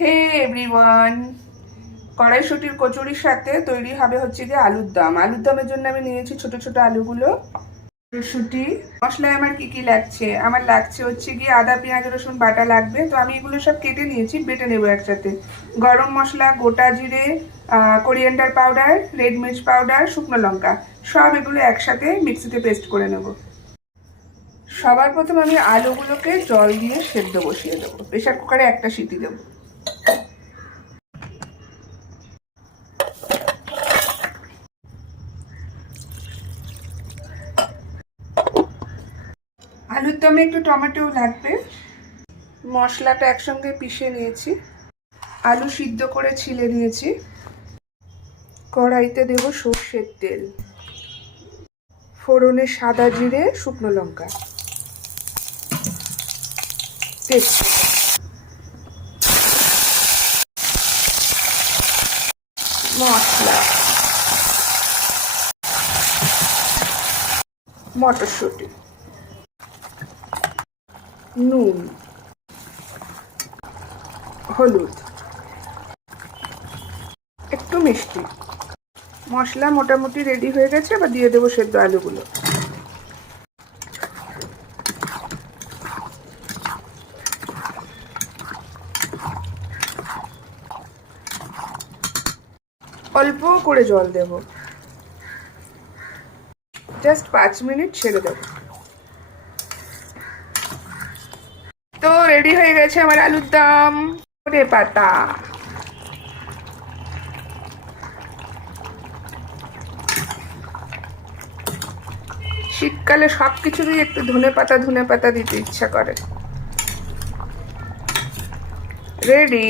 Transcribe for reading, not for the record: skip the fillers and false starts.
হে everyone, কড়াইশুঁটির কচুরির সাথে তৈরি হবে হচ্ছে গিয়ে আলুর দম। আলুর দমের জন্য আমি নিয়েছি ছোট ছোট আলুগুলো। কড়াইশুঁটি মশলায় আমার কি কি লাগছে, আমার লাগছে হচ্ছে গিয়ে আদা পেঁয়াজ রসুন বাটা লাগবে, তো আমি এগুলো সব কেটে নিয়েছি, বেটে নেবো একসাথে। গরম মশলা, গোটা জিরে, কোরিয়ান্ডার পাউডার, রেড মির্চ পাউডার, শুকনো লঙ্কা, সব এগুলো একসাথে মিক্সিতে পেস্ট করে নেব। সবার প্রথম আমি আলুগুলোকে জল দিয়ে সেদ্ধ বসিয়ে দেবো। প্রেশার কুকারে একটা সিটি দেবো। আলুর দমে একটু টমেটো লাগবে। মশলাটা একসঙ্গে পিষে নিয়েছি, আলু সিদ্ধ করে ছিলে নিয়েছি। কড়াইতে দেব সর্ষের তেল, ফোড়নে সাদা জিরে, শুকনো লঙ্কা, তেজপাতা, মশলা, মটরশুঁটি, নুন, হলুদ, একটু মিষ্টি। মশলা মোটামুটি রেডি হয়ে গেছে, এবার দিয়ে দেবো সেদ্ধ আলুগুলো। অল্প করে জল দেব, জাস্ট 5 মিনিট ছেড়ে দেব। তো রেডি হয়ে গেছে আমার আলুর দম। ধনে পাতা, শীতকালে সবকিছুরই একটু ধনে পাতা দিতে ইচ্ছা করে। রেডি।